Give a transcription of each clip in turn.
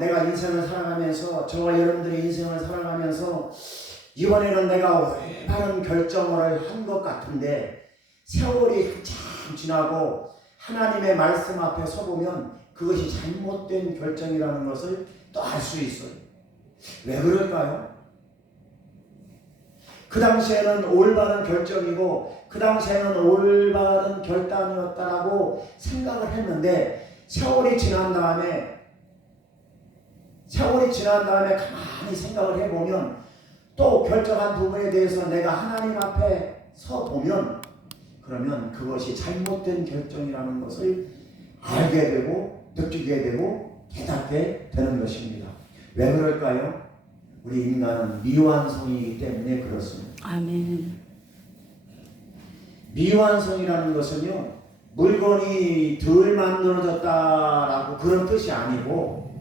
내가 인생을 살아가면서, 저와 여러분들의 인생을 살아가면서 이번에는 내가 올바른 결정을 한 것 같은데 세월이 한참 지나고 하나님의 말씀 앞에 서보면 그것이 잘못된 결정이라는 것을 또 알 수 있어요. 왜 그럴까요? 그 당시에는 올바른 결정이고 그 당시에는 올바른 결단이었다라고 생각을 했는데 세월이 지난 다음에 가만히 생각을 해보면 또 결정한 부분에 대해서 내가 하나님 앞에 서보면 그러면 그것이 잘못된 결정이라는 것을 알게 되고 느끼게 되고 깨닫게 되는 것입니다. 왜 그럴까요? 우리 인간은 미완성이기 때문에 그렇습니다. 아멘. 미완성이라는 것은요, 물건이 덜 만들어졌다라고 그런 뜻이 아니고,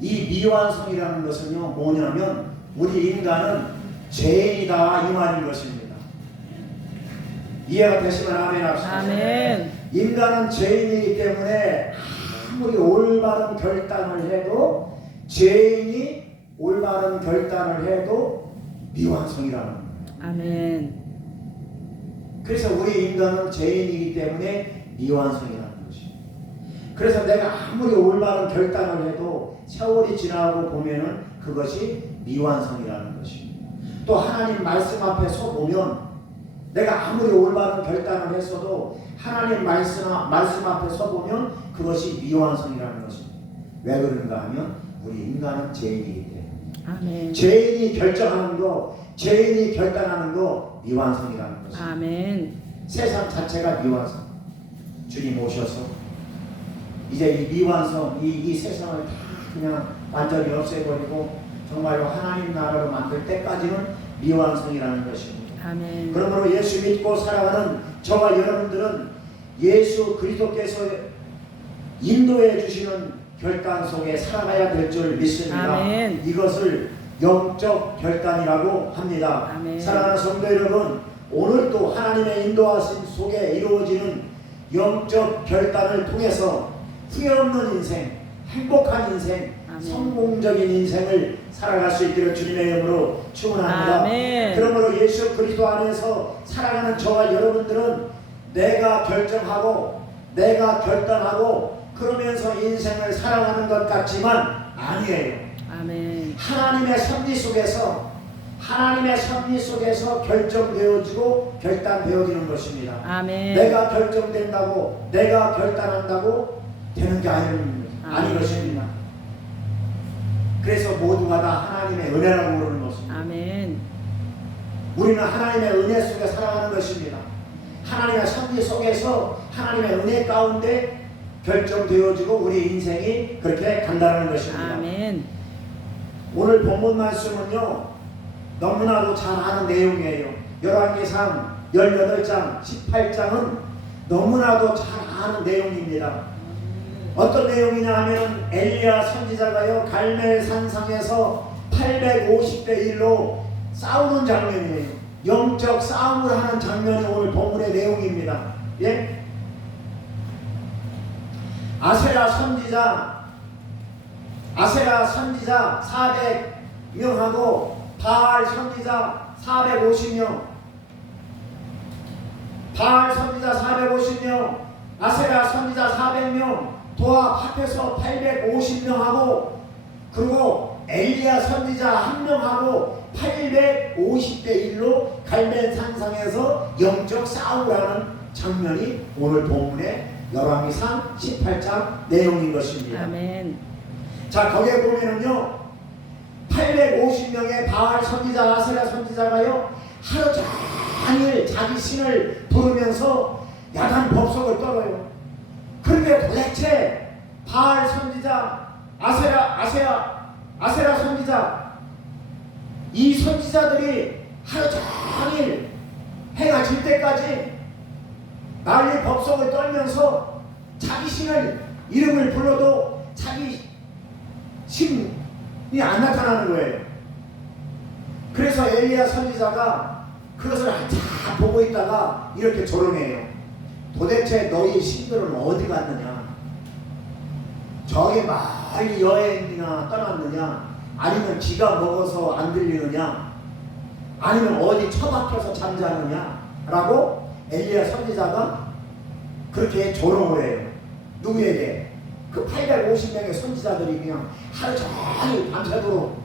이 미완성이라는 것은요 뭐냐면 우리 인간은 죄인이다 이 말인 것입니다. 이해가 되시면 아멘 합시다. 아멘. 인간은 죄인이기 때문에 아무리 올바른 결단을 해도 죄인이 올바른 결단을 해도 미완성이라는 거예요. 아멘. 그래서 우리 인간은 죄인이기 때문에 미완성이라는 것입니다. 그래서 내가 아무리 올바른 결단을 해도 세월이 지나고 보면은 그것이 미완성이라는 것입니다. 또 하나님 말씀 앞에 서 보면 내가 아무리 올바른 결단을 했어도 하나님 말씀 앞에 서 보면 그것이 미완성이라는 것입니다. 왜 그런가 하면 우리 인간은 죄인이기 때문에. 아멘. 죄인이 결정하는 거, 죄인이 결단하는 거 미완성이라는 것입니다. 아멘. 세상 자체가 미완성. 주님 오셔서 이제 이 미완성, 이 세상을 다 그냥 완전히 없애버리고 정말로 하나님 나라로 만들 때까지는 미완성이라는 것입니다. 아멘. 그러므로 예수 믿고 살아가는 저와 여러분들은 예수 그리스도께서 인도해 주시는 결단 속에 살아가야 될 줄 믿습니다. 아멘. 이것을 영적 결단이라고 합니다. 아멘. 사랑하는 성도 여러분, 오늘도 하나님의 인도하심 속에 이루어지는 영적 결단을 통해서 후회 없는 인생, 행복한 인생, 아멘. 성공적인 인생을 살아갈 수 있기를 주님의 이름으로 축원합니다. 아멘. 그러므로 예수 그리스도 안에서 살아가는 저와 여러분들은 내가 결정하고 내가 결단하고 그러면서 인생을 살아가는 것 같지만 아니에요. 아멘. 하나님의 섭리 속에서 결정되어지고 결단되어지는 것입니다. 아멘. 내가 결정된다고 내가 결단한다고 되는 게 아닌 것입니다. 그래서 모두가 다 하나님의 은혜라고 부르는 것입니다. 아멘. 우리는 하나님의 은혜 속에 살아가는 것입니다. 하나님의 섭리 속에서 하나님의 은혜 가운데 결정되어지고 우리 인생이 그렇게 간다는 것입니다. 아멘. 오늘 본문 말씀은요 너무나도 잘 아는 내용이에요. 열왕기상 18장 18장은 너무나도 잘 아는 내용입니다. 어떤 내용이냐 하면 엘리야 선지자가요 갈멜 산상에서 850대 1로 싸우는 장면이에요. 영적 싸움을 하는 장면이 오늘 본문의 내용입니다. 예? 아세라 선지자 400명하고 바알 선지자 450명, 바알 선지자 450명, 아세라 선지자 400명, 도합 합해서 850명하고 그리고 엘리야 선지자 1명하고 850대 1로 갈멜 산상에서 영적 싸움을 하는 장면이 오늘 본문의 열왕기상 18장 내용인 것입니다. 아멘. 자, 거기에 보면은요 850명의 바알 선지자 아세라 선지자가요 하루 종일 자기 신을 부르면서 야단 법석을 떨어요. 그런데 도대체 바알 선지자 아세라 선지자 이 선지자들이 하루 종일 해가 질 때까지 난리 법석을 떨면서 자기 신을 이름을 불러도 자기 신이 안 나타나는 거예요. 그래서 엘리야 선지자가 그것을 한참 보고 있다가 이렇게 조롱해요. 도대체 너희 신들은 어디 갔느냐? 저기 멀리 여행이나 떠났느냐, 아니면 기가 먹어서 안 들리느냐, 아니면 어디 처박혀서 잠자느냐라고 엘리야 선지자가 그렇게 조롱을 해요. 누구에게? 그 850명의 선지자들이 그냥 하루 종일 밤새도록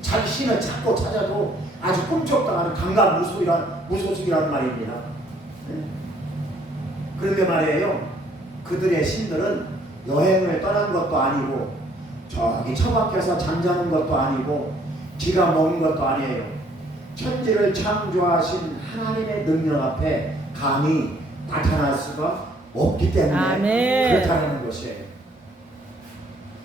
자기 신을 찾고 찾아도 아주 꿈쩍도 감감무소식이란 말입니다. 그런데 말이에요, 그들의 신들은 여행을 떠난 것도 아니고 저기 처박혀서 잠자는 것도 아니고 기가 먹은 것도 아니에요. 천지를 창조하신 하나님의 능력 앞에 감히 나타날 수가 없기 때문에 아멘. 그렇다는 것이에요.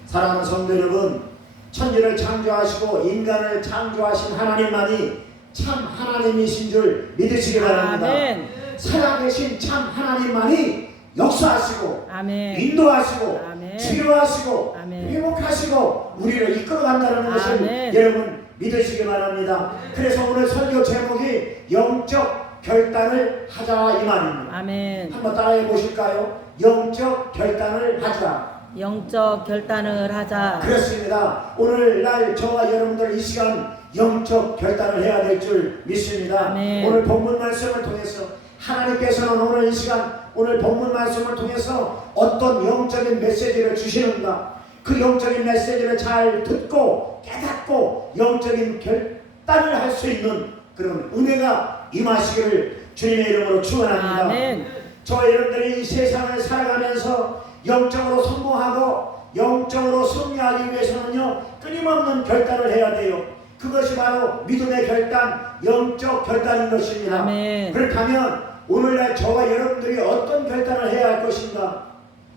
사랑하는 성도 여러분, 천지를 창조하시고 인간을 창조하신 하나님만이 참 하나님이신 줄 믿으시기 바랍니다. 아멘. 살아계신 참 하나님만이 역사하시고 아멘. 인도하시고 아멘. 치료하시고 아멘. 회복하시고 우리를 이끌어간다는 것을 아멘. 여러분 믿으시기 바랍니다. 그래서 오늘 설교 제목이 영적 결단을 하자 이 말입니다. 아멘. 한번 따라해 보실까요? 영적 결단을 하자. 영적 결단을 하자. 그렇습니다. 오늘날 저와 여러분들 이 시간 영적 결단을 해야 될 줄 믿습니다. 아멘. 오늘 본문 말씀을 통해서 하나님께서는 오늘 이 시간 오늘 본문 말씀을 통해서 어떤 영적인 메시지를 주시는가, 그 영적인 메시지를 잘 듣고 깨닫고 영적인 결단을 할 수 있는 그런 은혜가 임하시기를 주님의 이름으로 축원합니다. 아멘. 저와 여러분들이 이 세상을 살아가면서 영적으로 성공하고 영적으로 승리하기 위해서는요, 끊임없는 결단을 해야 돼요. 그것이 바로 믿음의 결단, 영적 결단인 것입니다. 아멘. 그렇다면 오늘날 저와 여러분들이 어떤 결단을 해야 할 것인가?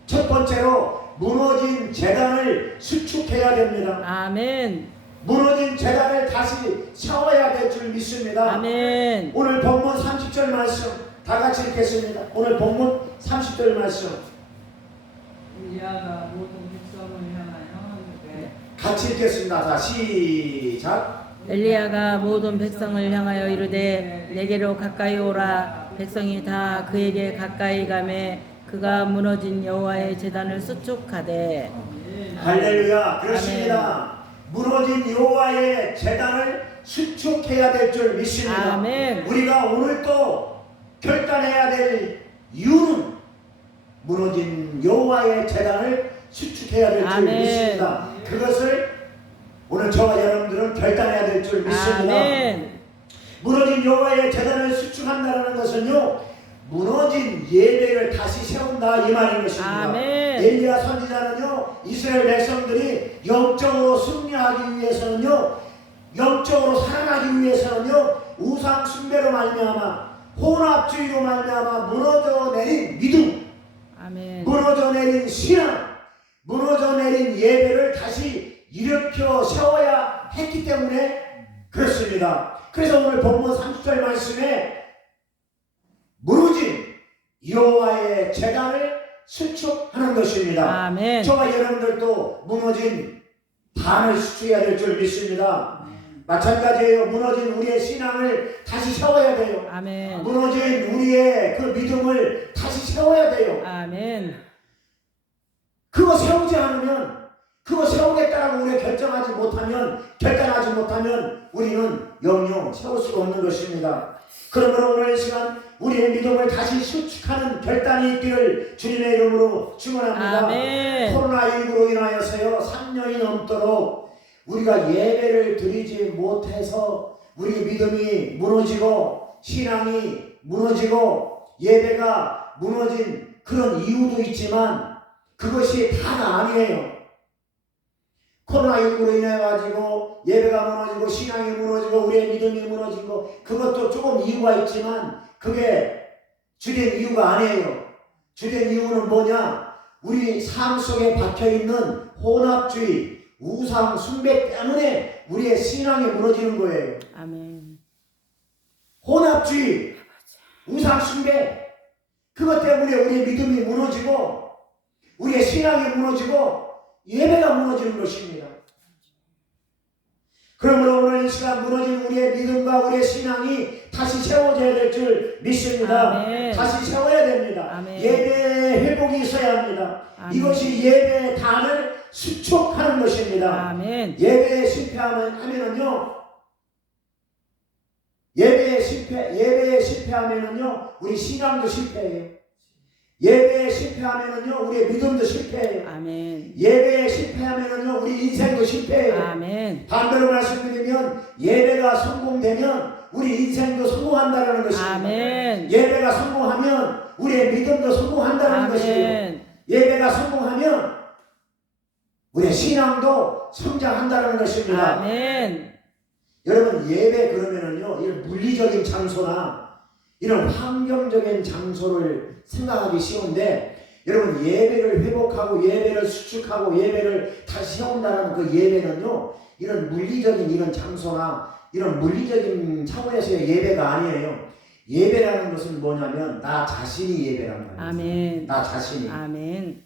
첫 번째로 무너진 재단을 수축해야 됩니다. 아멘. 무너진 재단을 다시 세워야 될 줄 믿습니다. 아멘. 오늘 본문 30절 말씀 다 같이 읽겠습니다. 오늘 본문 30절 말씀 엘리야가 모든 백성을 향하여 이르되 같이 읽겠습니다. 자, 시작. 엘리야가 모든 백성을 향하여 이르되 내게로 가까이 오라. 백성이 다 그에게 가까이 가매 그가 무너진 여호와의 제단을 수축하되. 할렐루야. 그렇습니다. 무너진 여호와의 제단을 수축해야 될 줄 믿습니다. 아멘. 우리가 오늘 또 결단해야 될 이유는 무너진 여호와의 제단을 수축해야 될 줄 아멘. 믿습니다. 그것을 오늘 저와 여러분들은 결단해야 될 줄 믿습니다. 아멘. 무너진 여호와의 제단을 수축한다는 것은요, 무너진 예배를 다시 세운다 이 말인 것입니다. 아멘. 엘리야 선지자는요, 이스라엘 백성들이 영적으로 승리하기 위해서는요, 영적으로 살아나기 위해서는요, 우상 숭배로 말미암아 혼합주의로 말미암아 무너져 내린 믿음, 아멘. 무너져 내린 신앙, 무너져 내린 예배를 다시 일으켜 세워야 했기 때문에 그렇습니다. 그래서 오늘 본문 30절 말씀에 무너진 여호와의 제단을 수축하는 것입니다. 아멘. 저와 여러분들도 무너진 단을 수축해야 될 줄 믿습니다. 마찬가지예요. 무너진 우리의 신앙을 다시 세워야 돼요. 아멘. 무너진 우리의 그 믿음을 다시 세워야 돼요. 아멘. 그거 세우지 않으면, 그거 세우겠다라고 우리가 결정하지 못하면, 결단하지 못하면 우리는 영영 세울 수가 없는 것입니다. 그러므로 오늘 이 시간 우리의 믿음을 다시 수축하는 결단이 있기를 주님의 이름으로 축원합니다. 아멘. 코로나19로 인하여서요, 3년이 넘도록 우리가 예배를 드리지 못해서 우리 믿음이 무너지고 신앙이 무너지고 예배가 무너진 그런 이유도 있지만 그것이 다가 아니에요. 코로나19로 인해 가지고 예배가 무너지고 신앙이 무너지고 우리의 믿음이 무너지고 그것도 조금 이유가 있지만 그게 주된 이유가 아니에요. 주된 이유는 뭐냐? 우리 삶 속에 박혀있는 혼합주의, 우상 숭배 때문에 우리의 신앙이 무너지는 거예요. 아멘. 혼합주의, 우상 숭배, 그것 때문에 우리의 믿음이 무너지고 우리의 신앙이 무너지고 예배가 무너지는 것입니다. 그러므로 오늘 이 시간 무너진 우리의 믿음과 우리의 신앙이 다시 세워져야 될 줄 믿습니다. 아멘. 다시 세워야 됩니다. 아멘. 예배의 회복이 있어야 합니다. 아멘. 이것이 예배의 단을 수축하는 것입니다. 아멘. 예배에 실패하면은요, 예배에 실패하면은요, 우리 신앙도 실패해요. 예배에 실패하면은요, 우리의 믿음도 실패해요. 아멘. 예배에 실패하면은요, 우리 인생도 실패해요. 아멘. 반대로 말씀드리면 예배가 성공되면 우리 인생도 성공한다는 것입니다. 아멘. 예배가 성공하면 우리의 믿음도 성공한다는 것이에요. 아멘. 예배가 성공하면 우리의 신앙도 성장한다는 것입니다. 아멘. 여러분, 예배 그러면은요, 이런 물리적인 장소나 이런 환경적인 장소를 생각하기 쉬운데, 여러분, 예배를 회복하고 예배를 수축하고 예배를 다시 세운다는 그 예배는요, 이런 물리적인 이런 장소나 이런 물리적인 차원에서의 예배가 아니에요. 예배라는 것은 뭐냐면 나 자신이 예배라는 거예요. 아멘. 나 자신이. 아멘.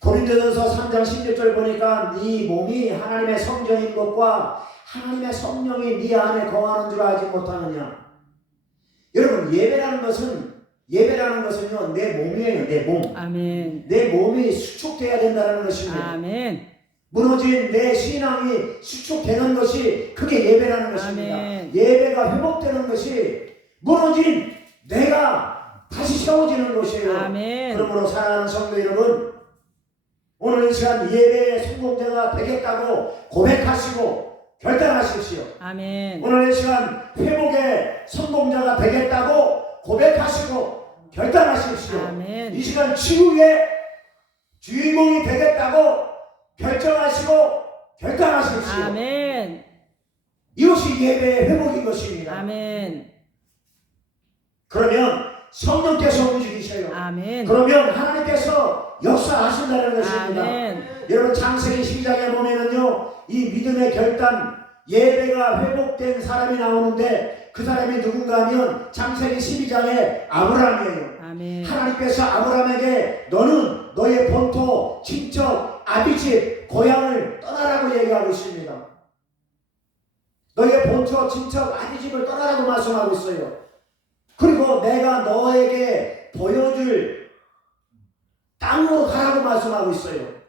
고린도전서 3장 16절 보니까 네 몸이 하나님의 성전인 것과 하나님의 성령이 네 안에 거하는 줄 알지 못하느냐. 여러분, 예배라는 것은요, 내 몸이에요. 내 몸. 아멘. 내 몸이 수축돼야 된다는 것입니다. 아멘. 무너진 내 신앙이 수축되는 것이 그게 예배라는 것입니다. 아멘. 예배가 회복되는 것이 무너진 내가 다시 세워지는 것이에요. 아멘. 그러므로 사랑하는 성도 여러분, 오늘 이 시간 예배의 성공자가 되겠다고 고백하시고 결단하십시오. 아멘. 오늘 이 시간 회복의 성공자가 되겠다고 고백하시고 결단하십시오. 아멘. 이 시간 치유의 주인공이 되겠다고 결정하시고 결단하십시오. 아멘. 이것이 예배의 회복인 것입니다. 아멘. 그러면 성령께서 움직이셔요. 아멘. 그러면 하나님께서 역사하신다는 것입니다. 아멘. 여러분, 창세기 12장에 보면은요, 이 믿음의 결단, 예배가 회복된 사람이 나오는데 그 사람이 누군가 하면 창세기 12장에 아브라함이에요. 아멘. 하나님께서 아브라함에게 너는 너의 본토, 친척, 아비집, 고향을 떠나라고 얘기하고 있습니다. 너의 본토, 친척, 아비집을 떠나라고 말씀하고 있어요. 그리고 내가 너에게 보여줄 땅으로 가라고 말씀하고 있어요.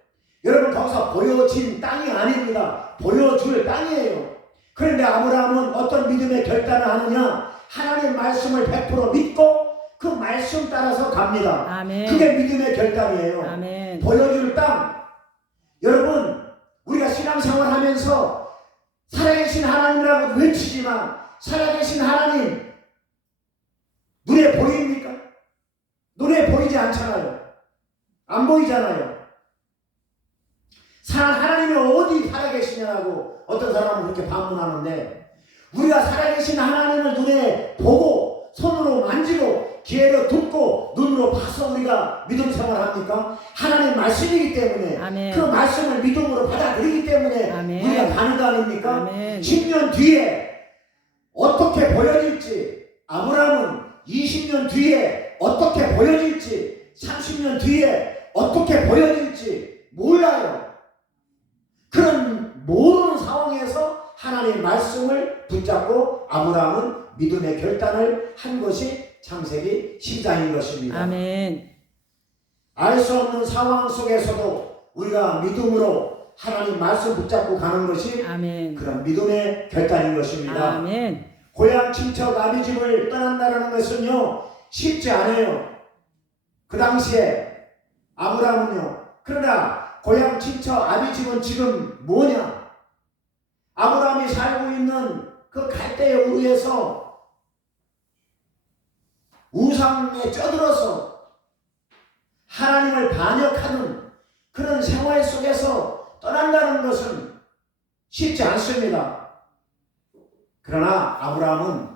여러분, 거기서 보여진 땅이 아닙니다. 보여줄 땅이에요. 그런데 아브라함은 어떤 믿음의 결단을 하느냐? 하나님 말씀을 100% 믿고 그 말씀 따라서 갑니다. 아멘. 그게 믿음의 결단이에요. 아멘. 보여줄 땅. 여러분, 우리가 신앙생활 하면서 살아계신 하나님이라고 외치지만 살아계신 하나님 눈에 보입니까? 눈에 보이지 않잖아요. 안 보이잖아요. 하나님이 어디 살아계시냐고 어떤 사람은 그렇게 반문하는데, 우리가 살아계신 하나님을 눈에 보고 손으로 만지고 귀로 듣고 눈으로 봐서 우리가 믿음 생활합니까? 하나님 말씀이기 때문에 아멘. 그 말씀을 믿음으로 받아들이기 때문에 아멘. 우리가 가는 거 아닙니까? 아멘. 10년 뒤에 어떻게 보여질지, 아브라함은 20년 뒤에 어떻게 보여질지, 30년 뒤에 어떻게 보여질지 몰라요. 그런 모르는 상황에서 하나님의 말씀을 붙잡고 아브라함은 믿음의 결단을 한 것이 창세기 12장인 것입니다. 아멘. 알 수 없는 상황 속에서도 우리가 믿음으로 하나님 말씀 붙잡고 가는 것이 아멘. 그런 믿음의 결단인 것입니다. 아멘. 고향 친척 아비집을 떠난다는 것은요, 쉽지 않아요. 그 당시에 아브라함은요. 그러나 고향 친척 아비집은 지금 뭐냐? 아브라함이 살고 있는 그 갈대의 우르에서 우상에 쩌들어서 하나님을 반역하는 그런 생활 속에서 떠난다는 것은 쉽지 않습니다. 그러나 아브라함은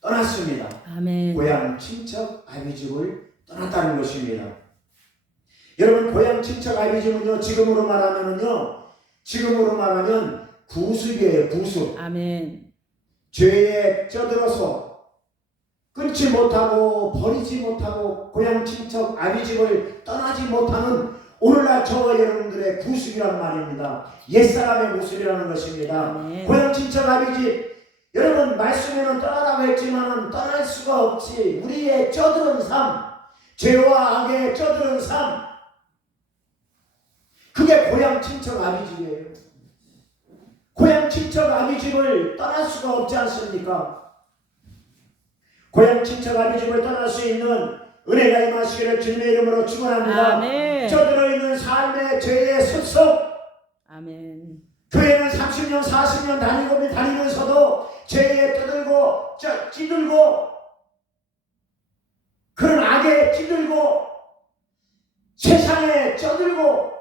떠났습니다. 아멘. 고향 친척 아비집을 떠났다는 것입니다. 여러분, 고향 친척 아비집은요, 지금으로 말하면 구습이에요. 구습. 아멘. 죄에 쩌들어서 끊지 못하고 버리지 못하고 고향 친척 아비집을 떠나지 못하는 오늘날 저와 여러분들의 구습이란 말입니다. 옛사람의 모습이라는 것입니다. 아멘. 고향 친척 아비집 여러분 말씀에는 떠나라고 했지만 떠날 수가 없지. 우리의 쩌들은 삶, 죄와 악의 쩌들은 삶, 그게 고향 친척 아비집이에요. 고향 친척 아비집을 떠날 수가 없지 않습니까? 고향 친척 아비집을 떠날 수 있는 은혜가 임하시기를 주님의 이름으로 축원합니다. 아멘. 쪄들어 있는 삶의 죄의 습성, 아멘. 교회는 30년 40년 다니면서도 죄에 떠들고 찌들고 그런 악에 찌들고 세상에 쪄들고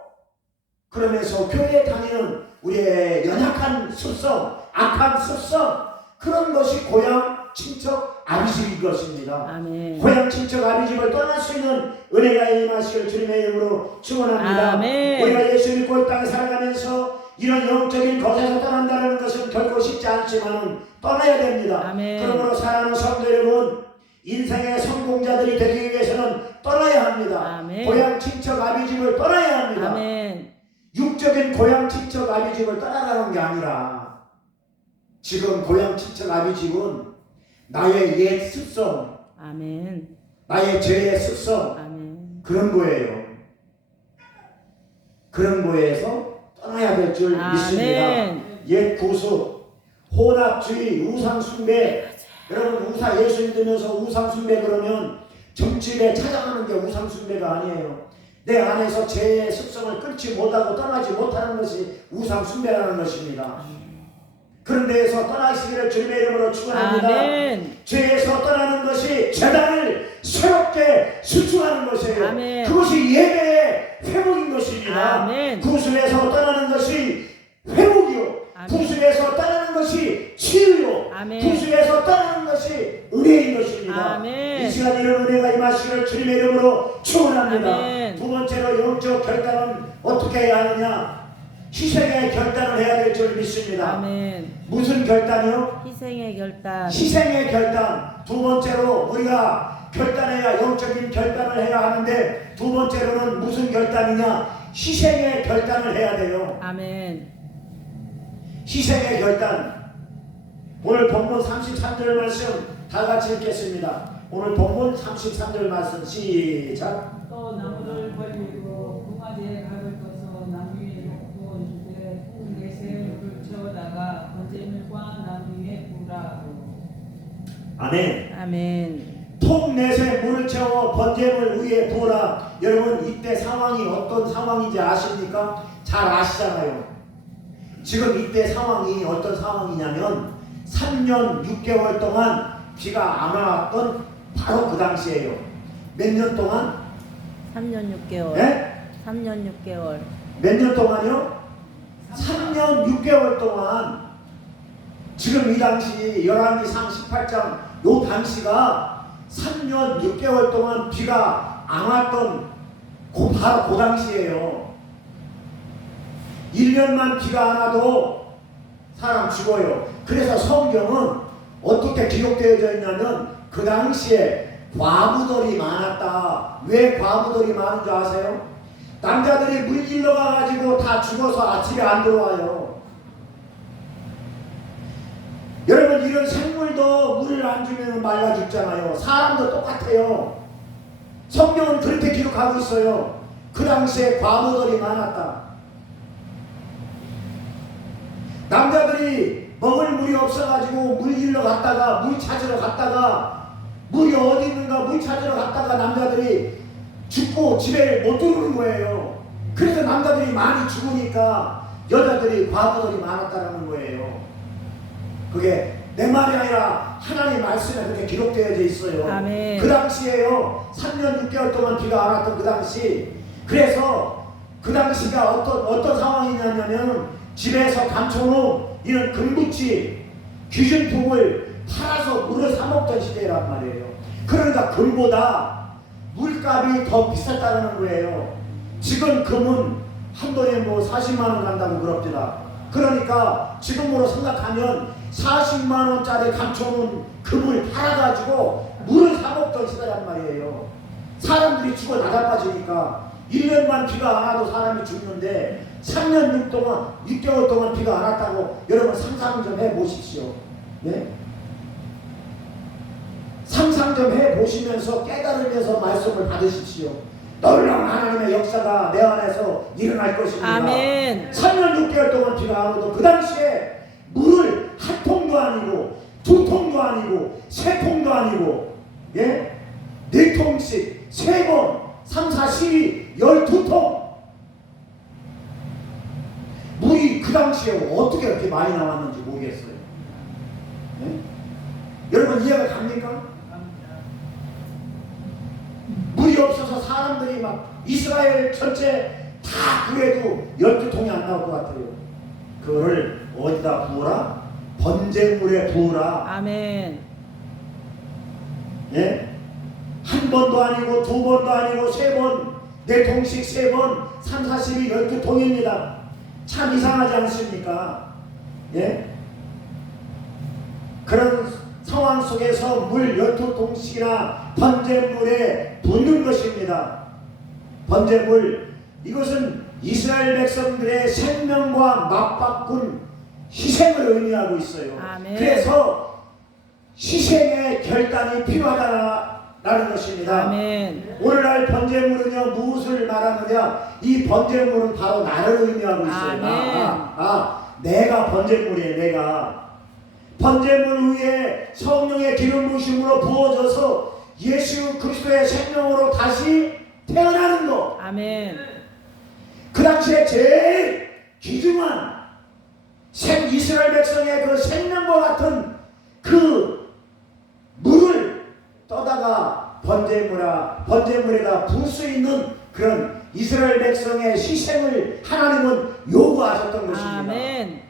그러면서 교회에 다니는 우리의 연약한 습성, 악한 습성, 그런 것이 고향 친척 아비집인 것입니다. 아멘. 고향 친척 아비집을 떠날 수 있는 은혜가 임하시길 주님의 이름으로 축원합니다. 아멘. 우리가 예수 믿고 이 땅에 살아가면서 이런 영적인 것에서 떠난다는 것은 결코 쉽지 않지만 떠나야 됩니다. 아멘. 그러므로 사랑하는 성도 여러분, 인생의 성공자들이 되기 위해서는 떠나야 합니다. 아멘. 고향 친척 아비집을 떠나야 합니다. 아멘. 육적인 고향 친척 아비집을 떠나가는 게 아니라 지금 고향 친척 아비집은 나의 옛 습성, 아멘. 나의 죄의 습성, 아멘. 그런 거예요. 그런 거에서 떠나야 될 줄 믿습니다. 아멘. 옛 구습, 혼합주의, 우상숭배. 여러분 예수 믿으면서 우상숭배 그러면 점집에 찾아가는 게 우상숭배가 아니에요. 내 안에서 죄의 습성을 끊지 못하고 떠나지 못하는 것이 우상숭배라는 것입니다. 그런 데에서 떠나시기를 주님의 이름으로 축원합니다. 아멘. 죄에서 떠나는 것이 재단을 새롭게 수축하는 것이에요. 아멘. 그것이 예배의 회복인 것입니다. 아멘. 구습에서 떠나는 것이 회복이요. 아멘. 구습에서 떠나는 것이 치유요. 아멘. 구습에서 떠나는 것이 은혜인 것입니다. 아멘. 이 시간 이런 은혜가 임하시기를 주님의 이름으로 축원합니다. 아멘. 두 번째로 영적 결단은 어떻게 해야 하느냐? 희생의 결단을 해야 될 줄 믿습니다. 아멘. 무슨 결단이요? 희생의 결단. 희생의 결단. 두 번째로 우리가 결단해야 영적인 결단을 해야 하는데 두 번째로는 무슨 결단이냐? 희생의 결단을 해야 돼요. 아멘. 희생의 결단. 오늘 본문 33절 말씀 다 같이 읽겠습니다. 오늘 본문 33절 말씀 시작. 또 나무를 벌리고 궁화지에 각을 떠서 나무 위에 놓고 이르되 내새 물을 채워다가 번제물과 나무 위에 부으라고. 아멘. 아멘. 통 넷에 물을 채워 번제물 위에 부으라. 여러분 이때 상황이 어떤 상황인지 아십니까? 잘 아시잖아요. 지금 이때 상황이 어떤 상황이냐면 3년 6개월 동안 비가 안 왔던 바로 그 당시예요. 몇 년 동안? 3년 6개월. 네? 3년 6개월. 몇 년 동안요? 3년 6개월 동안. 지금 이 당시 열왕기상 18장 요 당시가 3년 6개월 동안 비가 안 왔던 바로 그 당시예요. 1년만 비가 안 와도 사람 죽어요. 그래서 성경은 어떻게 기록되어져 있냐면 그 당시에 과부들이 많았다. 왜 과부들이 많은 줄 아세요? 남자들이 물길러 가가지고 다 죽어서 아침에 안 들어와요. 여러분 이런 생물도 물을 안 주면 말라 죽잖아요. 사람도 똑같아요. 성경은 그렇게 기록하고 있어요. 그 당시에 과부들이 많았다. 남자들이 먹을 물이 없어가지고 물 길러 갔다가 물 찾으러 갔다가 물이 어디 있는가 물 찾으러 갔다가 남자들이 죽고 집에 못 들어오는 거예요. 그래서 남자들이 많이 죽으니까 여자들이 과부들이 많았다는 거예요. 그게 내 말이 아니라 하나님 말씀에 그렇게 기록되어져 있어요. 아멘. 그 당시에요. 3년 6개월 동안 비가 안 왔던 그 당시. 그래서 그 당시가 어떤 상황이냐면 집에서 감춰놓은 이런 금붙이 귀중품을 팔아서 물을 사 먹던 시대란 말이에요. 그러니까 금보다 물값이 더 비쌌다는 거예요. 지금 금은 한 돈에 뭐 40만 원 간다고 그럽니다. 그러니까 지금으로 생각하면 40만 원짜리 감춰놓은 금을 팔아가지고 물을 사 먹던 시대란 말이에요. 사람들이 죽어 나다 빠지니까 1년만 비가 안 와도 사람이 죽는데 3년 6개월 동안 비가 안 왔다고 여러분 상상 좀 해보십시오. 네? 상상 좀 해보시면서 깨달으면서 말씀을 받으십시오. 놀라운 하나님의 역사가 내 안에서 일어날 것입니다. 아멘. 3년 6개월 동안 비가 안 와도 그 당시에 물을 한 통도 아니고 2통도 아니고 3통도 아니고 예? 4통씩 3번 3, 4, 12, 12통 물이 그 당시에 어떻게 그렇게 많이 나왔는지 모르겠어요. 예? 여러분 이해가 갑니까? 물이 없어서 사람들이 막 이스라엘 전체 다 구해도 12통이 안 나올 것 같아요. 그거를 어디다 부어라? 번제물에 부어라. 아멘. 예? 한 번도 아니고 2번도 아니고 3번 4통씩 3번 3, 4, 12, 12통입니다. 참 이상하지 않습니까? 예? 그런 상황 속에서 물 12통씩이나 번제물에 붓는 것입니다. 번제물, 이것은 이스라엘 백성들의 생명과 맞바꾼 희생을 의미하고 있어요. 아멘. 그래서 희생의 결단이 필요하다라는 것입니다. 아멘. 오늘날 번제물은요 무엇을 말하느냐? 이 번제물은 바로 나를 의미하고 있어요. 아멘. 내가 번제물이에요. 내가 번제물 위에 성령의 기름 부으심으로 부어져서 예수 그리스도의 생명으로 다시 태어나는 것. 아멘. 그 당시에 제일 귀중한 이스라엘 백성의 그 생명과 같은 그 물을 떠다가 번제물에다 부을 수 있는 그런 이스라엘 백성의 희생을 하나님은 요구하셨던 것입니다. 아멘.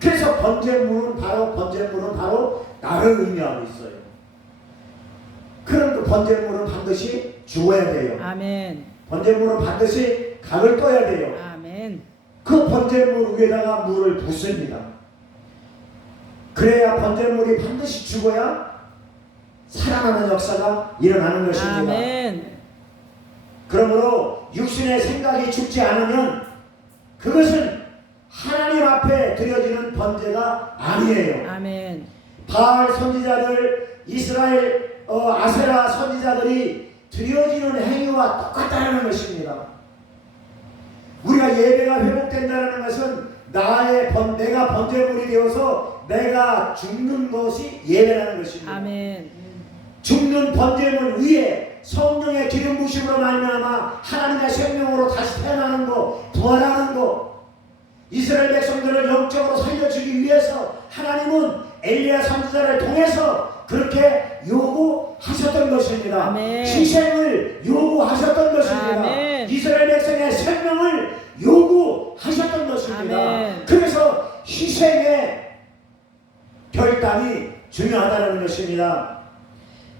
그래서 번제물은 바로 나를 의미하고 있어요. 그런 그 번제물은 반드시 죽어야 돼요. 아멘. 번제물은 반드시 각을 떠야 돼요. 아멘. 그 번제물 위에다가 물을 붓습니다. 그래야 번제물이 반드시 죽어야 살아나는 역사가 일어나는 것입니다. 아멘. 그러므로 육신의 생각이 죽지 않으면 그것은 하나님 앞에 드려지는 번제가 아니에요. 아멘. 바알 선지자들, 이스라엘 아세라 선지자들이 드려지는 행위와 똑같다는 것입니다. 우리가 예배가 회복된다는 것은 내가 번제물이 되어서 내가 죽는 것이 예배라는 것입니다. 아멘. 죽는 번제물 위에 성령의 기름 부심으로 말미암아 하나님의 생명으로 다시 태어나는 것, 부활하는 것, 이스라엘 백성들을 영적으로 살려주기 위해서 하나님은 엘리야 선지자를 통해서 그렇게 요구하셨던 것입니다. 아멘. 희생을 요구하셨던 것입니다. 아멘. 이스라엘 백성의 생명을 요구하셨던 것입니다. 아멘. 그래서 희생의 결단이 중요하다는 것입니다.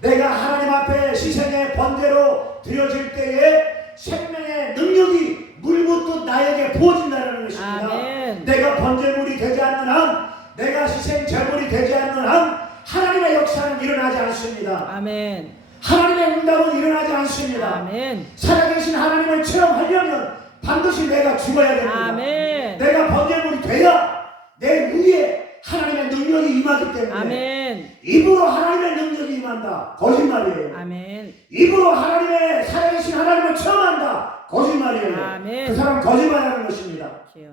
내가 하나님 앞에 희생의 번제로 드려질 때에 생명의 능력이 물붓듯 나에게 부어진다는 것입니다. 아멘. 내가 번제물이 되지 않는 한, 내가 희생 제물이 되지 않는 한 하나님의 역사는 일어나지 않습니다. 아멘. 하나님의 응답은 일어나지 않습니다. 아멘. 살아계신 하나님을 체험하려면 반드시 내가 죽어야 됩니다. 아멘. 내가 번제물이 돼야 내 위에 하나님의 능력이 임하기 때문에 아멘. 입으로 하나님의 능력이 임한다. 거짓말이에요. 아멘. 입으로 하나님의 살아계신 하나님을 체험한다. 거짓말이에요. 아멘. 그 사람 거짓말하는 것입니다. 주여.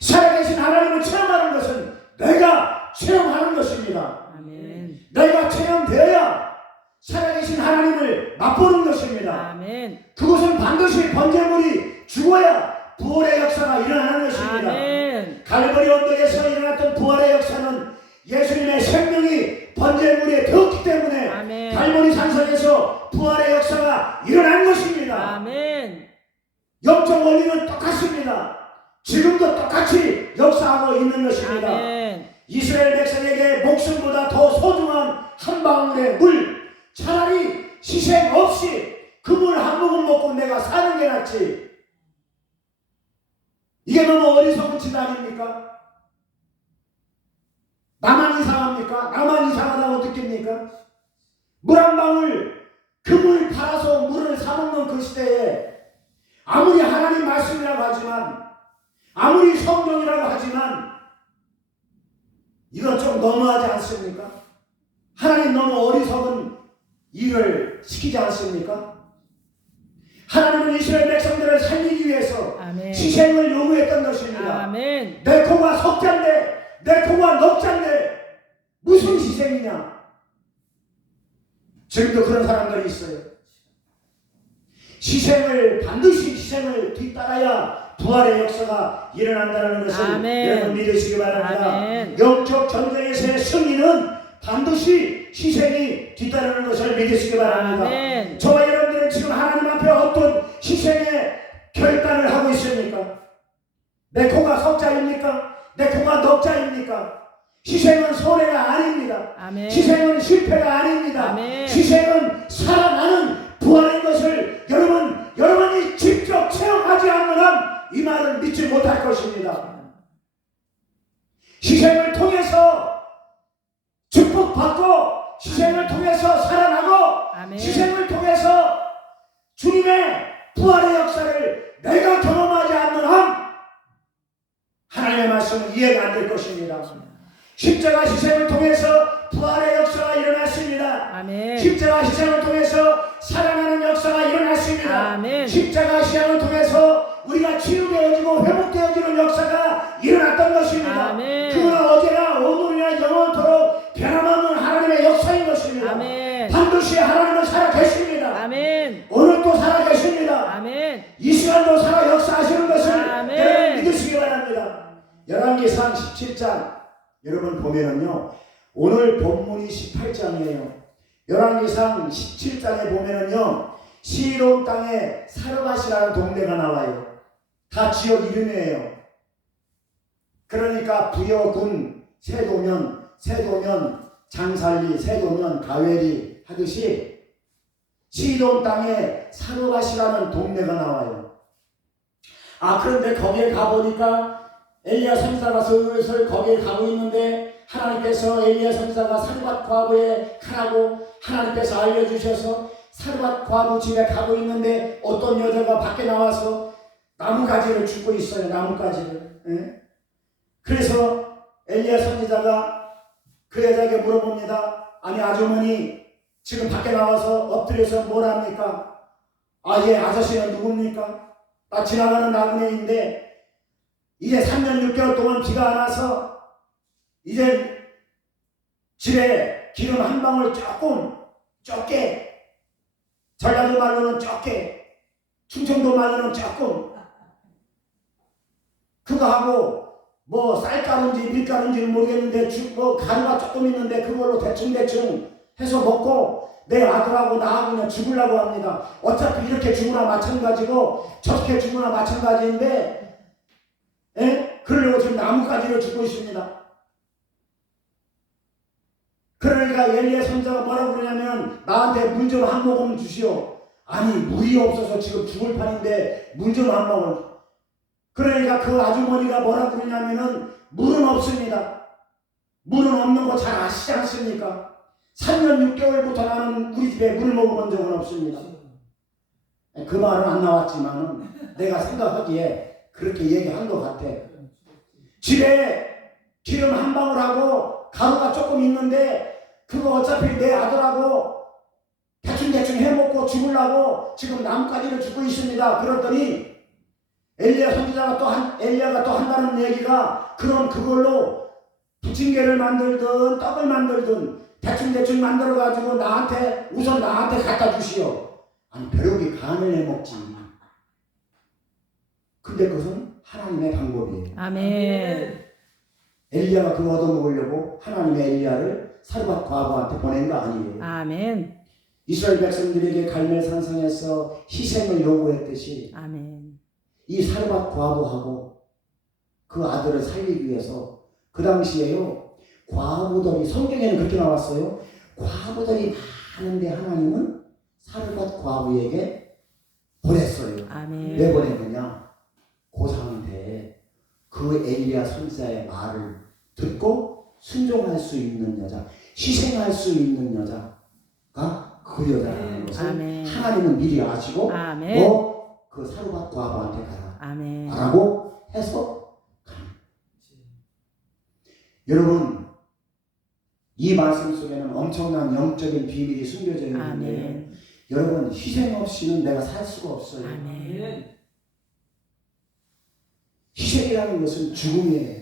살아계신 하나님을 체험하는 것은 내가 체험하는 것입니다. 아멘. 내가 체험되어야 살아계신 하나님을 맛보는 것입니다. 아멘. 그것은 반드시 번제물이 죽어야 부활의 역사가 일어나는 것입니다. 아멘. 갈보리 언덕에서 일어났던 부활의 역사는 예수님의 생명이 번제물에 되었기 때문에 아멘. 갈보리 산성에서 부활의 역사가 일어난 것입니다. 아멘. 영적 원리는 똑같습니다. 지금도 똑같이 역사하고 있는 것입니다. 아멘. 이스라엘 백성에게 목숨보다 더 소중한 한 방울의 물, 차라리 희생 없이 그 물 한 모금 먹고 내가 사는 게 낫지. 이게 너무 어리석은 짓 아닙니까? 나만 이상합니까? 나만 이상하다고 느낍니까? 물 한 방울 금을 팔아서 물을 사먹는 그 시대에 아무리 하나님 말씀이라고 하지만 아무리 성경이라고 하지만 이건 좀 너무하지 않습니까? 하나님 너무 어리석은 일을 시키지 않습니까? 하나님은 이스라엘 백성들을 살리기 위해서 아멘. 희생을 요구했던 것입니다. 아멘. 내 코가 석잔데 내 코가 넉잔데 무슨 희생이냐? 지금도 그런 사람들이 있어요. 반드시 희생을 뒤따라야 부활의 역사가 일어난다는 것을 아멘. 여러분 믿으시기 바랍니다. 아멘. 영적 전쟁에서의 승리는 반드시 희생이 뒤따르는 것을 믿으시기 바랍니다. 아멘. 저와 여러분들은 지금 하나님 앞에 어떤 희생의 결단을 하고 있습니까? 내 코가 석자입니까? 내 코가 넉자입니까? 희생은 손해가 아닙니다. 아멘. 희생은 실패가 아닙니다. 아멘. 희생은 살아나는 부활인 것을 여러분이 직접 체험하지 않는 한 이 말을 믿지 못할 것입니다. 희생을 통해서 축복받고 희생을 통해서 살아나고 아멘. 희생을 통해서 주님의 부활의 역사를 내가 경험하지 않는 한 하나님의 말씀은 이해가 안 될 것입니다. 십자가 희생을 통해서 부활의 역사가 일어났습니다. 아멘. 십자가 희생을 통해서 살아나는 역사가 일어났습니다. 아멘. 십자가 희생을 통해서 우리가 치유되어지고 회복되어지는 역사가 일어났던 것입니다. 아멘. 그건 어제나 오늘이나 영원토록 변함없는 하나님의 역사인 것입니다. 아멘. 반드시 하나님은 살아계십니다. 아멘. 오늘도 살아계십니다. 아멘. 이 시간도 살아 역사하시는 것을 아멘. 여러분 믿으시기 바랍니다. 열왕기상 17장 여러분 보면은요, 오늘 본문이 18장이에요. 열왕기상 17장에 보면은요, 시돈 땅에 사르밧이라는 동네가 나와요. 다 지역 이름이에요. 그러니까 부여군, 세도면, 장살리, 세도면, 가웰이 하듯이 시돈 땅에 사르밧이라는 동네가 나와요. 그런데 거기에 가보니까 엘리야 선지자가 슬슬 거기에 가고 있는데 하나님께서 엘리야 선지자가 사르밧 과부에 가라고 하나님께서 알려주셔서 사르밧 과부 집에 가고 있는데 어떤 여자가 밖에 나와서 나뭇가지를 줍고 있어요. 나뭇가지를. 예? 그래서 엘리야 선지자가 그 여자에게 물어봅니다. 아니 아주머니 지금 밖에 나와서 엎드려서 뭘 합니까? 예, 아저씨는 누굽니까? 나 지나가는 나그네인데 이제 3년 6개월 동안 비가 안 와서 이제 집에 기름 한 방울 조금 적게, 전라도 말로는 적게, 충청도 말로는 조금 그거 하고 뭐 쌀가루인지 밀가루인지는 모르겠는데 뭐 가루가 조금 있는데 그걸로 대충 해서 먹고 내 아들하고 나하고 그냥 죽으려고 합니다. 어차피 이렇게 죽으나 마찬가지고 저렇게 죽으나 마찬가지인데 그러려고 지금 나뭇가지를 주고 있습니다. 그러니까 엘리야 선지자가 뭐라고 그러냐면 나한테 물 좀 한 모금 주시오. 아니 물이 없어서 지금 죽을 판인데 물 좀 한 모금. 그러니까 그 아주머니가 뭐라고 그러냐면은 물은 없습니다. 물은 없는 거 잘 아시지 않습니까? 3년 6개월부터 나는 우리 집에 물 먹어본 적은 없습니다. 그 말은 안 나왔지만 내가 생각하기에 그렇게 얘기한 것 같아. 집에 기름 한 방울하고 가루가 조금 있는데 그거 어차피 내 아들하고 대충 해먹고 죽으려고 지금 나뭇가지를 주고 있습니다. 그랬더니 엘리야 선지자가 엘리야가 또 한다는 얘기가 그럼 그걸로 부침개를 만들든 떡을 만들든 대충 만들어가지고 우선 나한테 갖다 주시오. 아니 벼룩이 간을 해먹지. 근데 그것은 하나님의 방법이에요. 아멘. 엘리야가 그거 얻어먹으려고 하나님의 엘리야를 사르밧 과부한테 보낸 거 아니에요. 아멘. 이스라엘 백성들에게 갈멜산성에서 희생을 요구했듯이 아멘. 이 사르밧 과부하고 그 아들을 살리기 위해서 그 당시에요 과부들이 성경에는 그렇게 나왔어요. 과부들이 많은데 하나님은 사르밧 과부에게 보냈어요. 아멘. 왜 보냈느냐? 고3인데 그 엘리야 선지자의 말을 듣고 순종할 수 있는 여자, 희생할 수 있는 여자가 그 여자라는 것을 아멘. 하나님은 미리 아시고 아멘. 너 그 사르밧 과부한테 가라 아멘. 라고 해서 가는. 여러분 이 말씀 속에는 엄청난 영적인 비밀이 숨겨져 있는데 아멘. 여러분 희생 없이는 내가 살 수가 없어요. 아멘. 희생이라는 것은 죽음이에요.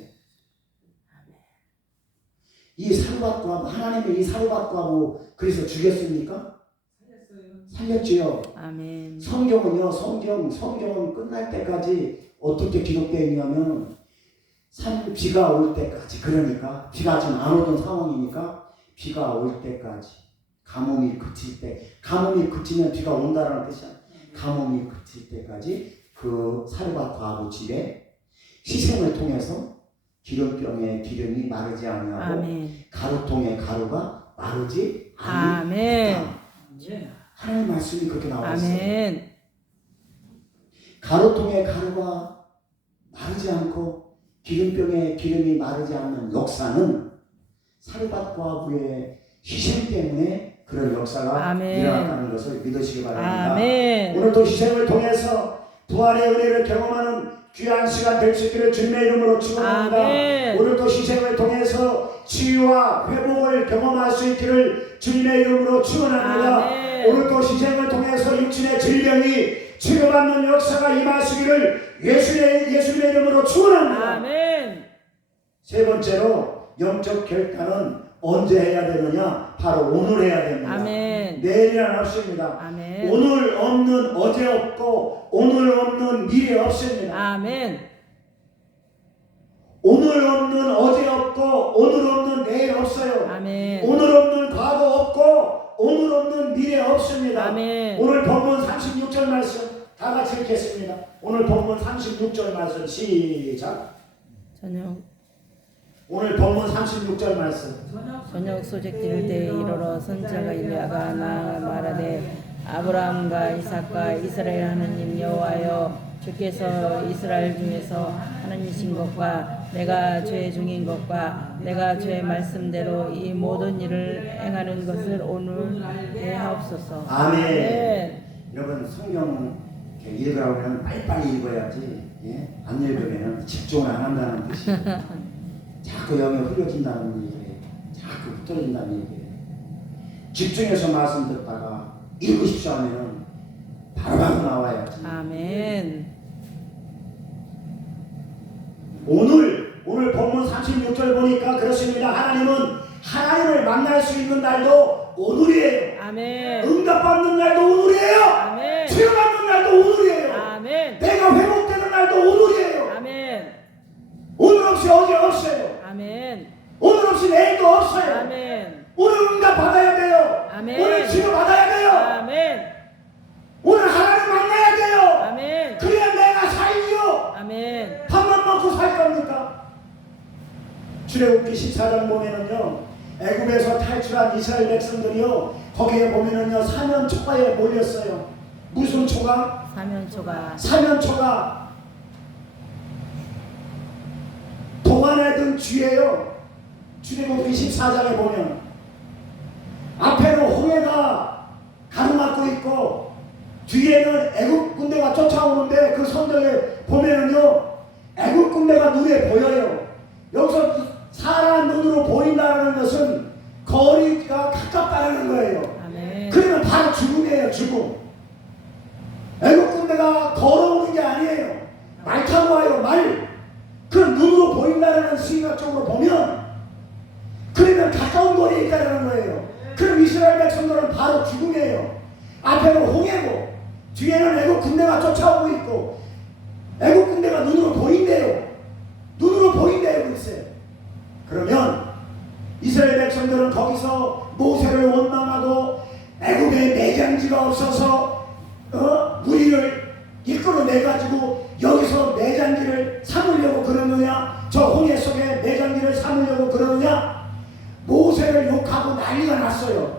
이 사르밧 과부 하나님이 이 사르밧 과부 그래서 죽였습니까? 살렸지요. 아멘. 성경은요, 성경은 끝날 때까지 어떻게 기록되어 있냐면 비가 올 때까지, 그러니까 비가 지금 안 오던 상황이니까 비가 올 때까지, 가뭄이 그칠 때, 가뭄이 그치면 비가 온다라는 뜻이야. 가뭄이 그칠 때까지 그 사르밧 과부 집에 희생을 통해서 기름병에 기름이 마르지 아니하고 아멘. 가루통에 가루가 마르지 않는다. 아멘. 하나님 말씀이 그렇게 나왔어요. 아멘. 가루통에 가루가 마르지 않고 기름병에 기름이 마르지 않는 역사는 사르밧 과부의 희생 때문에 그런 역사가 아멘. 일어났다는 것을 믿으시기 바랍니다. 아멘. 오늘도 희생을 통해서 부활의 은혜를 경험하는 귀한 시간 될 수 있기를 주님의 이름으로 축원합니다. 아멘. 오늘도 희생을 통해서 치유와 회복을 경험할 수 있기를 주님의 이름으로 축원합니다. 아멘. 오늘도 희생을 통해서 육신의 질병이 치료받는 역사가 임하시기를 예수님의 이름으로 축원합니다. 아멘. 세 번째로 영적 결단은 언제 해야 되느냐? 바로 오늘 해야 됩니다. 아멘. 내일은 없습니다. 아멘. 오늘 없는 어제 없고 오늘 없는 미래 없습니다. 아멘. 오늘 없는 어제 없고 오늘 없는 내일 없어요. 아멘. 오늘 없는 과거 없고 오늘 없는 미래 없습니다. 아멘. 오늘 본문 36절 말씀 다 같이 읽겠습니다. 오늘 본문 36절 말씀 시작. 오늘 본문 36절 말씀. 저녁 소식 들을 때에 이르러 선지자가 일리야가 나아가 말하되 아브라함과 이삭과 이스라엘 하나님 여호와여 주께서 이스라엘 중에서 하나님이신 것과 내가 죄 중인 것과 내가 죄 말씀대로 이 모든 일을 행하는 것을 오늘에 하옵소서. 아멘. 아멘. 여러분 성경 읽으라고 하면 빨리빨리 읽어야지. 예? 안 읽으면 집중을 안 한다는 뜻이에요. 자꾸 영이 흘려진다는 얘기예요. 자꾸 흩어진다는 얘기예요. 집중해서 말씀 듣다가 읽으십시오 하면 바로바로 나와야지. 아멘. 오늘 본문 36절 보니까 그렇습니다. 하나님을 만날 수 있는 날도 오늘이에요. 아멘. 응답받는 날도 오늘이에요. 아멘. 치유받는 날도 오늘이에요. 아멘. 내가 회복되는 날도 오늘이에요. 아멘. 오늘 없이 어제 없어요. 아멘. 오늘 없이 내일도 없어요. 아멘. 오늘 응답 받아야 돼요. 아멘. 오늘 치유 받아야 돼요. 아멘. 오늘 하나님 만나야 돼요. 아멘. 그래야 내가 살지요. 아멘. 밥만 먹고 살 겁니까? 출애굽기 14장 보면은요, 애굽에서 탈출한 이스라엘 백성들이요, 거기에 보면은요 사면초가에 몰렸어요. 무슨 초가? 사면초가. 사면초가 동안에 든 쥐예요. 출애굽기 14장에 보면 앞에는 홍해가 가로막고 있고 뒤에는 애굽 군대가 쫓아오는데 그 성경에 보면은요 애굽 군대가 눈에 보여요. 여기서 사람 눈으로 보인다는 것은 거리가 가깝다는 거예요. 아멘. 그러면 바로 죽음이에요. 죽음. 애국 군대가 걸어오는 게 아니에요. 말 타고 와요. 말. 그 눈으로 보인다는 시각적으로 보면 그러면 가까운 거리에 있다는 거예요. 그럼 이스라엘 백성들은 바로 죽음이에요. 앞에는 홍해고 뒤에는 애국 군대가 쫓아오고 있고 애국 군대가 눈으로 보인대요. 눈으로 보인대요. 글쎄. 그러면 이스라엘 백성들은 거기서 모세를 원망하고 애국에 내장지가 없어서 무리를 이끌어내가지고 여기서 내장지를 삼으려고 그러느냐, 저 홍해 속에 내장지를 삼으려고 그러느냐, 모세를 욕하고 난리가 났어요.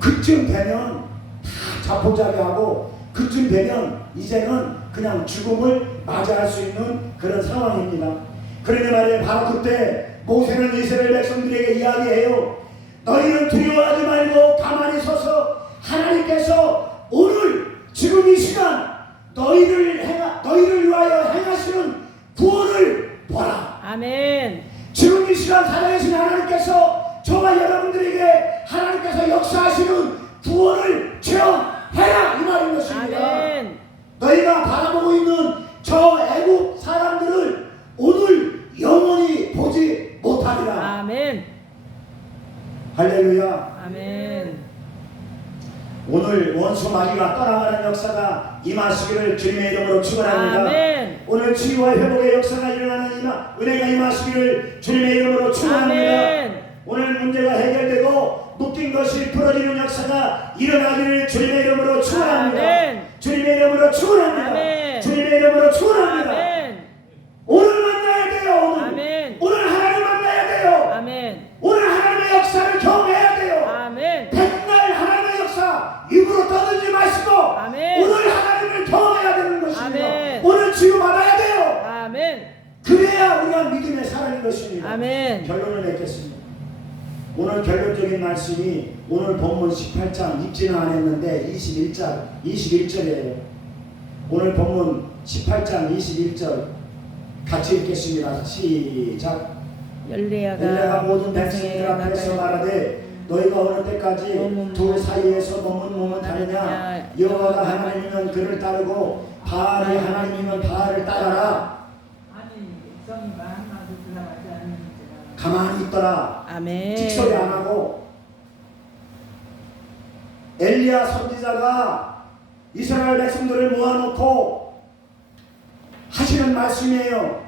그쯤 되면 다 자포자기하고 그쯤 되면 이제는 그냥 죽음을 맞이할 수 있는 그런 상황입니다. 그러니 말이에요. 바로 그때 모세는 이스라엘 백성들에게 이야기해요. 너희는 두려워하지 말고 가만히 서서 하나님께서 오늘 지금 이 시간 너희를 위하여 행하시는 구원을 보라. 아멘. 지금 이 시간 살아계신 하나님께서 저와 여러분들에게 하나님께서 역사하시는 구원을 체험해라 이 말인 것입니다. 아멘. 너희가 바라보고 있는 저 애국 사람들을 오늘 영원히 보지 못하리라. 아멘. 할렐루야. 아멘. 오늘 원수 마귀가 떠나가는 역사가 임하시기를 주님의 이름으로 축원합니다. 아멘. 오늘 치유와 회복의 역사가 일어나는 은혜가 임하시기를 주님의 이름으로 축원합니다. 아멘. 오늘 문제가 해결되고 묶인 것이 풀어지는 역사가 일어나기를 주님의 이름으로 축원합니다. 아멘. 주님의 이름으로 축원합니다. 아멘. 주님의 이름으로 축원합니다. 아멘. 오늘 만나야 돼요. 오늘. 아멘. 오늘 하나님 만나야 돼요. 아멘. 오늘 하나님의 역사를 경험해야 돼요. 아멘. 백날 하나님의 역사 입으로 떠들지 마시고 아멘. 오늘 하나님을 경험해야 되는 것입니다. 아멘. 오늘 치유받아야 돼요. 아멘. 그래야 우리가 믿음의 사람인 것입니다. 아멘. 결론을 맺겠습니다. 오늘 결론적인 말씀이 오늘 본문 18장 읽지는 않았는데 21절이에요. 오늘 본문 18장 21절 같이 읽겠습니다. 시작. 엘레가 모든 백성들 앞에서 말하되 너희가 어느 때까지 둘 사이에서 머뭇머뭇하느냐. 여호와가 하나님이면 그를 따르고 바알이 하나님이면 바알을 따라라. 아니 백성이 말 한마디 들어가지 않는지라. 가만히 있더라. 아멘. 직설이 안 하고. 엘리야 선지자가 이스라엘 백성들을 모아놓고 하시는 말씀이에요.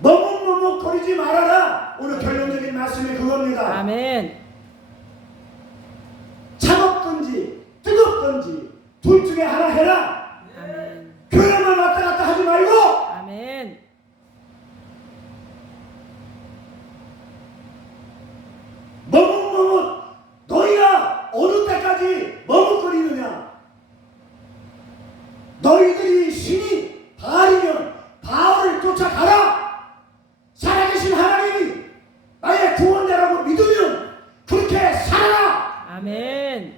머뭇머뭇거리지 말아라. 오늘 결론적인 말씀이 그겁니다. 아멘. 차갑든지 뜨겁든지 둘 중에 하나 해라. 아멘. 교회만 왔다 갔다 하지 말고. 아멘. 머뭇머뭇 너희가 어느 때까지 머뭇거리느냐. 너희들이 신이 바알이면 바알을 쫓아가라. 살아계신 하나님이 나의 구원자라고 믿으면 그렇게 살아라. 아멘.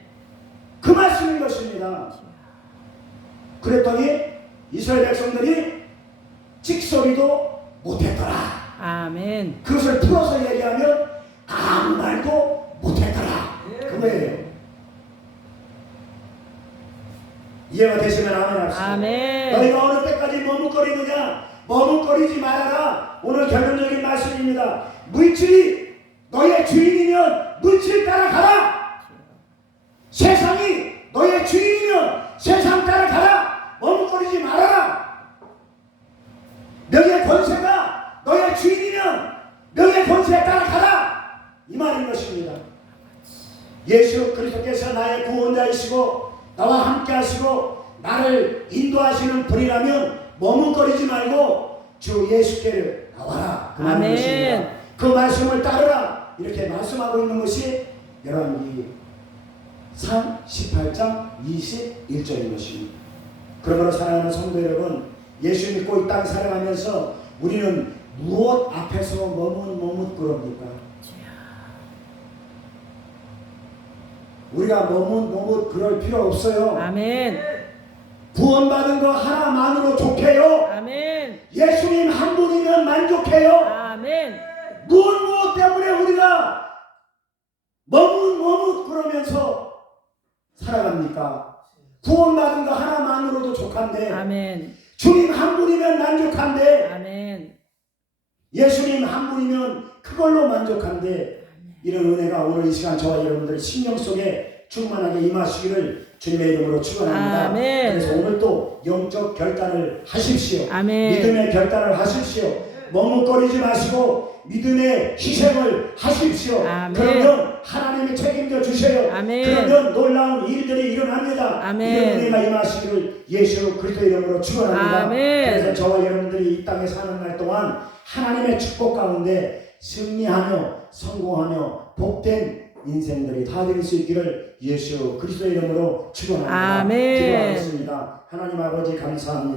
그 말씀인 것입니다. 그랬더니 이스라엘 백성들이 찍소리도 못했더라. 아멘. 그것을 풀어서 얘기하면 아무 말도 못했더라. 그거예요. 이해가 되시면 아멘 합시다. 아멘. 너희가 어느 때까지 머뭇거리느냐. 머뭇거리지 말아라. 오늘 결론적인 말씀입니다. 물질이 너의 주인이면 물질 따라가라. 세상이 너의 주인이면 세상 따라가라. 머뭇거리지 말아라. 명예 권세가 너의 주인이면 명예 권세에 따라가라. 이 말인 것입니다. 예수 그리스도께서 나의 구원자이시고 나와 함께 하시고 나를 인도하시는 분이라면 머뭇거리지 말고 주 예수께를 나와라. 그 말인 것입니다. 그 말씀을 따르라. 이렇게 말씀하고 있는 것이 열왕기 18장 21절인 것입니다. 그러므로 사랑하는 성도 여러분, 예수 믿고 이 땅 살아가면서 우리는 무엇 앞에서 머뭇거립니까? 우리가 머뭇 그럴 필요 없어요. 아멘. 구원받은 거 하나만으로 좋게요. 아멘. 예수님 한 분이면 만족해요. 아멘. 무엇 때문에 우리가 머뭇 그러면서 살아갑니까? 구원받은 거 하나만으로도 족한데 아멘. 주님 한 분이면 만족한데 아멘. 예수님 한 분이면 그걸로 만족한데 이런 은혜가 오늘 이 시간 저와 여러분들 심령 속에 충만하게 임하시기를 주님의 이름으로 축원합니다. 아멘. 그래서 오늘 또 영적 결단을 하십시오. 아멘. 믿음의 결단을 하십시오. 머뭇거리지 마시고 믿음의 희생을 하십시오. 아멘. 그러면 하나님이 책임져 주셔요. 아멘. 그러면 놀라운 일들이 일어납니다. 아멘. 이런 은혜가 임하시기를 예수 그리스도 이름으로 축원합니다. 아멘. 그래서 저와 여러분들이 이 땅에 사는 날 동안 하나님의 축복 가운데 승리하며 성공하며 복된 인생들이 다 될 수 있기를 예수 그리스도 이름으로 축원합니다. 아멘. 기도하겠습니다. 하나님 아버지 감사합니다.